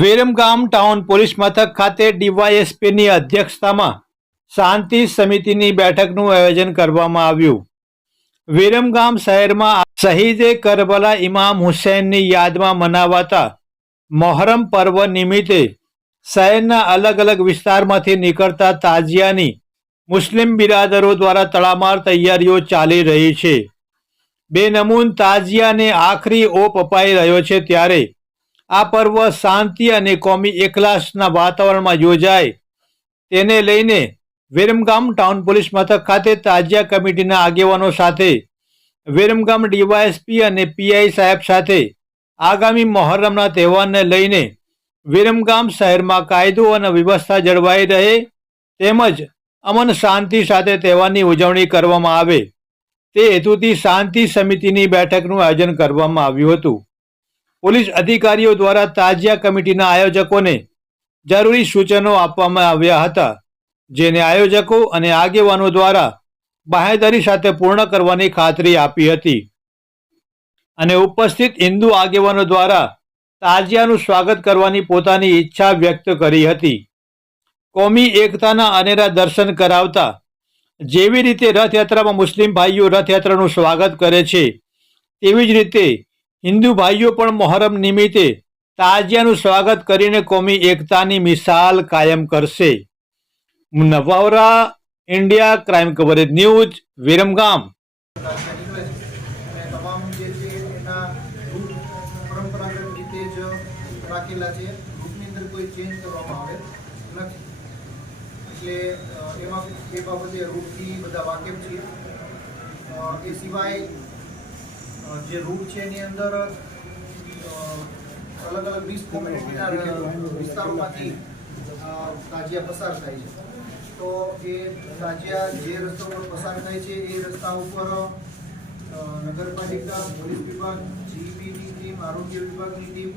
Viramgam town police મથક ખાતે ડીવાયએસપીની અધ્યક્ષતામાં શાંતિ સમિતિની બેઠકનું આયોજન કરવામાં આવ્યું। વિરમગામ શહેરમાં શહીદે કરબલા ઇમામ હુસૈનની યાદમાં મનાવાતા મોહરમ પર્વ નિમિત્તે શહેરના અલગ અલગ વિસ્તારમાંથી નીકળતા તાજિયાની મુસ્લિમ બિરાદરો દ્વારા તડામાર તૈયારીઓ ચાલી રહી છે। બેનમૂન તાજિયાને આખરી ઓપ અપાઈ રહ્યો છે, ત્યારે આ પર્વ શાંતિ અને કોમી એકલાસના વાતાવરણમાં યોજાય તેને લઈને વિરમગામ ટાઉન પોલીસ મથક ખાતે તાજિયા કમિટીના આગેવાનો સાથે વિરમગામ ડીવાયએસપી અને પીઆઈ સાહેબ સાથે આગામી મોહર્રમના તહેવારને લઈને વિરમગામ શહેરમાં કાયદો અને વ્યવસ્થા જળવાઈ રહે તેમજ અમન શાંતિ સાથે તહેવારની ઉજવણી કરવામાં આવે તે હેતુથી શાંતિ સમિતિની બેઠકનું આયોજન કરવામાં આવ્યું હતું। પોલીસ અધિકારીઓ દ્વારા તાજિયા કમિટીના આયોજકોને જરૂરી સૂચનો આપવામાં આવ્યા હતા, જેને આયોજકો અને આગેવાનો દ્વારા બાહેંધરી સાથે પૂર્ણ કરવાની ખાતરી આપી હતી અને ઉપસ્થિત હિન્દુ આગેવાનો દ્વારા તાજિયાનું સ્વાગત કરવાની પોતાની ઈચ્છા વ્યક્ત કરી હતી। કોમી એકતાના અનેરા દર્શન કરાવતા જેવી રીતે રથયાત્રામાં મુસ્લિમ ભાઈઓ રથયાત્રાનું સ્વાગત કરે છે, તેવી જ રીતે હિન્દુ ભાઈઓ પણ મોહરમ નિમિત્તે તાજિયાનું સ્વાગત કરીને કોમી એકતાની મિસાલ કાયમ કરશે। નવાવરા India crime coverage news Viramgam. તમામ જે છે એના રૂટ પરંપરાગત રીતે જ રાખેલા છે, રૂટની અંદર કોઈ ચેન્જ કરવામાં આવે નથી, એટલે એમાં એ બાબતે રૂટથી બધા વાકેફ છીએ। એ સિવાય જે રૂટ છે એની અંદર અલગ અલગ 20 કોમ્યુનિટીના વિસ્તારોમાંથી તાજિયા પસાર થાય છે, તો એ તાજિયા જે રસ્તા ઉપર પસાર થાય છે એ રસ્તા ઉપર નગરપાલિકા, પોલીસ વિભાગ, જીબીની ટીમ, આરોગ્ય વિભાગની ટીમ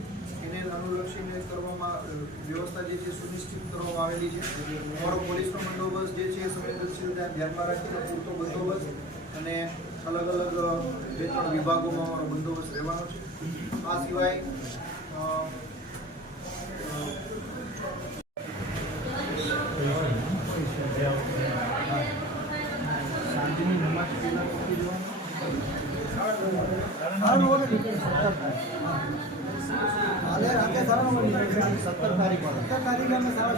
એને અનુલક્ષીને કરવામાં વ્યવસ્થા જે છે સુનિશ્ચિત કરવામાં આવેલી છે। અમારો પોલીસનો બંદોબસ્ત જે છે સંવેદનશીલતા ધ્યાનમાં રાખીને પૂરતો બંદોબસ્ત અને અલગ અલગ 2-3 વિભાગોમાં અમારો બંદોબસ્ત રહેવાનો છે। આ સિવાય શાંતિની નમાજ પહેલા મૂકી દેવાનું। 17 તારીખ અમે સારા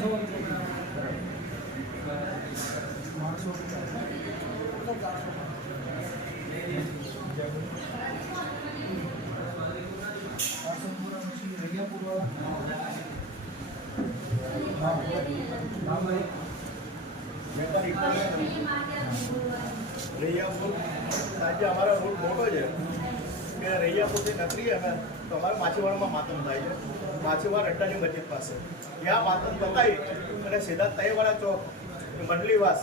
રૈયાપુર આજે અમારો રૂટ મોટો છે કે રૈયાપુરથી નકરીએ અમે તો અમારે માછીવાડમાં માતમ થાય છે, માછીવાડ અડ્ડાની મસ્જિદ પાસે ત્યાં માતમ પતાવી અને સીધા તઈવાળા ચોક, મંડલીવાસ,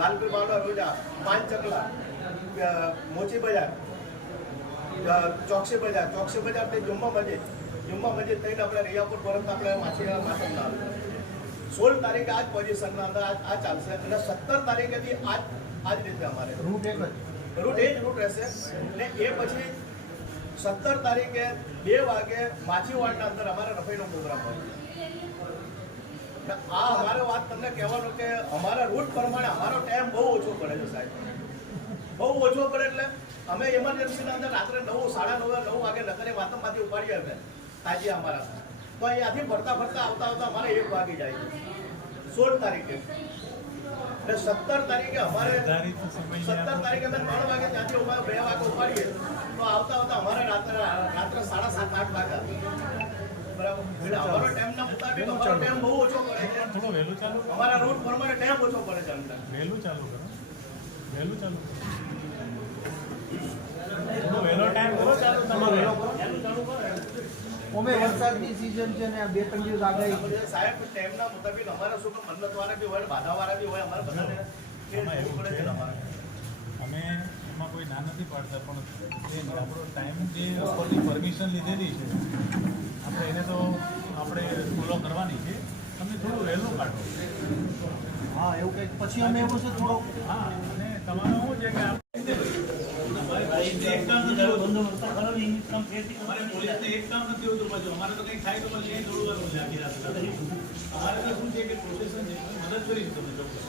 લાલપીર બાવડા રોજા, 5 ચકલા, મોચી બજાર, ચોકસી બજાર તે જુમ્મા મસ્જિદ થઈને આપણે રૈયાપુર પરત આપણે માછીવાડ માતમ ના 16 તારીખે આ જ પોઝિશનના અંદર આ ચાલશે અને 17 તારીખેથી આ જ રીતે અમારે રૂટ એ જ રૂટ રહેશે અને એ પછી 17 તારીખે 2 વાગે માછીવાડના અંદર અમારે રફાઈનો પ્રોગ્રામ હોય। આ અમારે વાત તમને કહેવાનું કે અમારા રૂટ પ્રમાણે અમારો ટાઈમ બહુ ઓછો પડે છે સાહેબ, બહુ ઓછો પડે એટલે અમે ઇમરજન્સીના અંદર રાત્રે 9, 9:30 વાગે નગરે માતમમાંથી ઉપાડીએ અમે તાજિયા અમારા, તો અહીંયાથી ફરતા આવતા અમારે 1 વાગી જાય છે 16 તારીખે અને 17 તારીખે અમારે 17 તારીખે અમે 3 વાગે ત્યાંથી 2 વાગે ઉપાડીએ તો આવતા અમારે રાત્રે 7:30-8 વાગ્યા, બરાબર। એટલે અમારો ટાઈમના મુતાબિક અમારો ટાઈમ બહુ ઓછો પડે છે, થોડો વહેલું ચાલુ, અમારા રૂટ પ્રમાણે ટાઈમ ઓછો પડે છે, અમને વહેલું ચાલુ કરો, વહેલો ટાઈમ કરો, ચાલુ તમારો ચાલુ કરો। અમે વરસાદની સિઝન છે ને 2-3 દિવસ આગાહી સાહેબ ટાઈમના મુતાબિક અમારે શું મન્નતવાળા બી હોય, બાધાવાળા બી હોય, અમારે બધાને એવું પડે છે અમારે। અમે એમાં કોઈ ના નથી પાડતા, પણ જે આપણો ટાઈમ જે ઉપરની પરમિશન લીધેલી છે આપણે એને તો આપણે ફોલો કરવાની છે, તમે થોડું વહેલું કાઢો। હા એવું કંઈક પછી અમે એવું છે થોડો હા, અને તમારું શું છે કે પોલીસને એક કામ નથી હોતું. અમારે પોલીસને એક કામ નથી હોતું પાછું. અમારે તો કંઈક થાય તો પછી અહીં દોડવાનું છે આખી રાત. અમારે તો શું છે કે પ્રોસેસન છે, મદદ કરીશ તમને ચોક્કસ.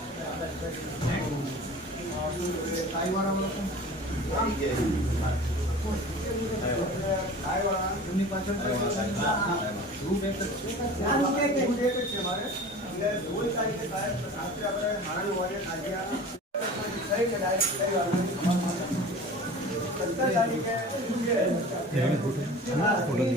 એમની પાછળ ગ્રુપ એક જ છે. ગ્રુપ એક જ છે મારે. એટલે 16 તારીખે સાહેબ રાત્રે આપણે મારા વાગે નાગ્યા થઈ કે ડાયરેક્ટ થઈ ગયું. 17 તારીખે વાત કરીએ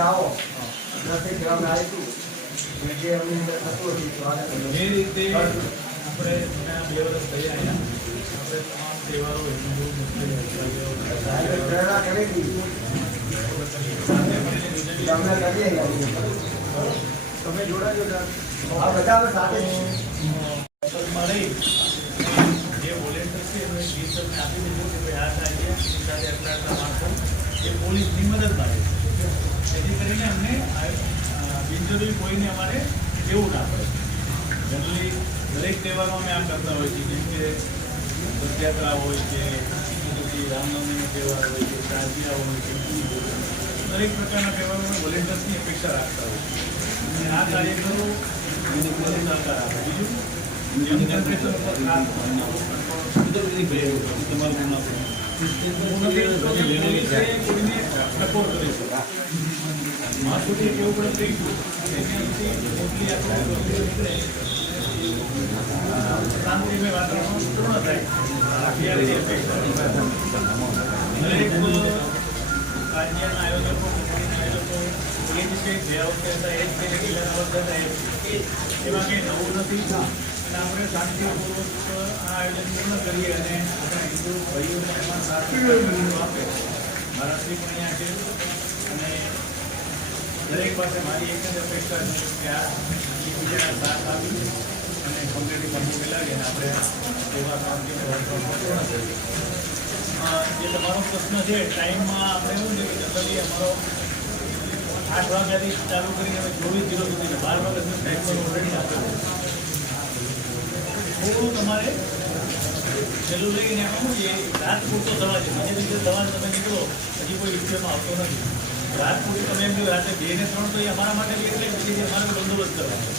આવો જે અમને થતું હતું એ રીતે આપણે 2 વર્ષ થઈ આવ્યા. આપણે તમામ તહેવારો હિન્દુ મુસ્લિમ પ્રેરણા કરી દીધી. તમે જોડાજો આ બધા સાથે મારે જે વોલેન્ટિયર છે એમને ગીત તમને આપી દીધું કે ભાઈ આ થાય છે સાથે આટલા માણસો એ પોલીસની મદદ કરે. જેથી કરીને અમને બિનજરૂરી કોઈને અમારે દેવું ના પડે. જનરલી દરેક તહેવારમાં અમે આ કરતા હોય છે, જેમ કે રથયાત્રા હોય છે, પછી રામનવમીનો તહેવાર હોય છે, તાજિયા હોય છે, દરેક પ્રકારના તહેવારોમાં વોલેન્ટિયર્સની અપેક્ષા રાખતા હોય છે. અને આ કાર્યકરો સહકાર આપે. બીજું યંગ જનરેશન પર ખાસ તમારું કોઈને ટકોર કરી શકે. માથુંથી કેવું પડે થઈ શાંતિમય વાતાવરણ પૂર્ણ થાય. દરેક રાજ્યના આયોજકો એ જ છે જે વખતે હતા એ જ છે રેગ્યુલર આવતા હતા એમાં કંઈ નવું નથી. અને આપણે શાંતિપૂર્વક આ આયોજન પૂર્ણ કરીએ અને આપણા હિન્દુ ભાઈઓને એમાં સાથ આપે. મારાથી પણ અહીંયા છે અને દરેક પાસે મારી એક જ અપેક્ષા છે કે આ એકબીજાના સાથ આપી અને કમ્પ્લીટલી કંપની લાગે અને આપણે એવા કામગીરી પૂર્ણ કરીએ. જે તમારો પ્રશ્ન છે ટાઈમમાં આપણે એવું છે કે જનરલી અમારો 8 વાગ્યાથી ચાલુ કરીને અમે 24:00 સુધી 12 વાગ્યા સુધી ટાઈમ પર ઓલરેડી આપેલો. થોડું તમારે પેલું લઈને શું છે રાત પૂરતો થવા છે. બીજા દિવસે સવારે તમે નીકળો હજી કોઈ વિષયમાં આવતો નથી. રાત પૂરી તમે એમ કહ્યું રાતે 2 ને 3 તો એ અમારા માટે એટલે પછી અમારે બંદોબસ્ત કરવાનો.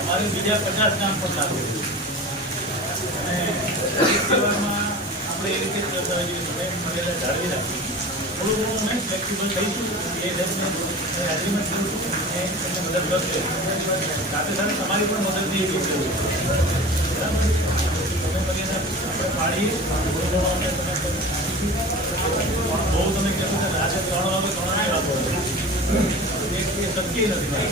અમારે બીજા 50 કામ પણ લાગે છે અને દરેક તહેવારમાં આપણે એ રીતે જ કરતા હોઈએ કે સમય મર્યાદા જાળવી રાખીએ. થોડું ઘણું અમે ફ્લેક્સિબલ થઈશું. એ 10 મિનિટ એગ્રીમેન્ટ કરું છું એ તમને મદદ કરશે. સાથે સાથે તમારી પણ મદદની એવી જરૂર છે. બરાબર. તમે કરી આપણે પાડીએ અમને તમે બહુ તમે કહેશો કે રાતે 3 વાગે 3 વાગે આપો એ શક્ય નથી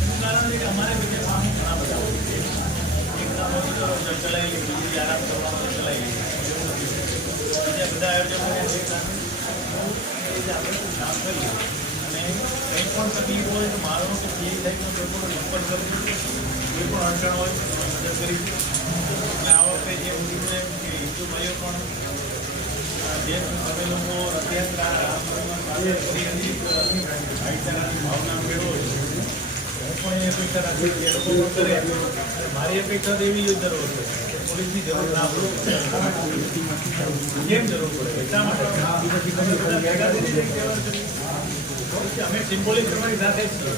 એનું કારણ છે કે અમારે બીજા કામ ઘણા બધા હોય છે. એક કામ હોય તો ચલાવી બીજી આરામ કરવા માટે ચલાવી બીજા બધા આયોજકો એ રીતે આપણે કામ કરીએ અને કંઈ પણ તકલીફ હોય તો મારો તો પીએ થાય તો કોઈ પણ સંપર્ક કરજો, કોઈ પણ અડચણ હોય તો મદદ કરીશું. અને આ વખતે જે મુજબ એમ કે હિન્દુ ભાઈઓ પણ જે તમે લોકો રથયાત્રા કરી હતી ભાઈચારાની ભાવના મેળવો છો, હું પણ એ અપેક્ષા રાખું છું એ લોકો પણ કરે. મારી અપેક્ષા તો એવી જ જરૂર છે કે પોલીસની જરૂર ના પડે. કેમ જરૂર પડે? એટલા માટે બધા ભેગા થઈને અમે સિમ્બોલિક કરવાની સાથે જ છીએ.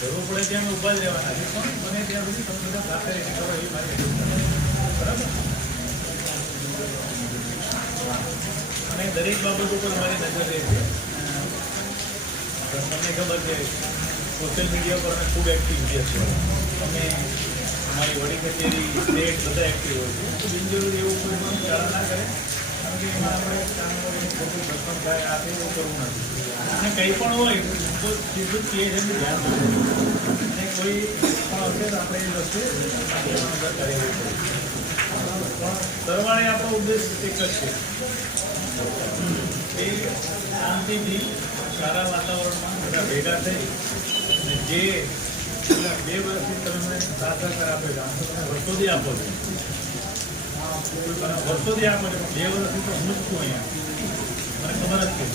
જરૂર પડે ત્યાં અમે ઊભા જ રહેવાના છે, પણ બને ત્યાં સુધી તમે બધા સાથે રહીને કરો એવી મારી અપેક્ષા. બરાબર. અને દરેક બાબત ઉપર અમારી નજર રહે છે. તમને ખબર છે સોશિયલ મીડિયા પર અમે ખૂબ એક્ટિવ છીએ. અમે અમારી વડી કચેરી સ્ટેટ બધા એક્ટિવ હોય છે. તો બિનજરૂરી એવું કોઈ પણ ચાલના ના કરે, કારણ કે એમાં આપણે કાનૂની ખોટું દર્શન થાય આ તે એવું કરવું નથી. અને કંઈ પણ હોય તો સીધું જ કહે છે ધ્યાન રાખવું અને કોઈ પણ હશે તો આપણે એ વસ્તુ આગળ કાર્યવાહી કરીશું. પણ સરવાળે આપણો ઉદ્દેશ એક જ છે એ શાંતિથી સારા વાતાવરણમાં બધા ભેગા થઈ અને જે 2 વર્ષથી તમે મને સાથ સહકાર આપ્યો છે, આમ તો તમે વર્ષોથી આપો છો, વર્ષોથી આપો છો, પણ 2 વર્ષથી તો હું જ છું અહીંયા, મને ખબર જ છે.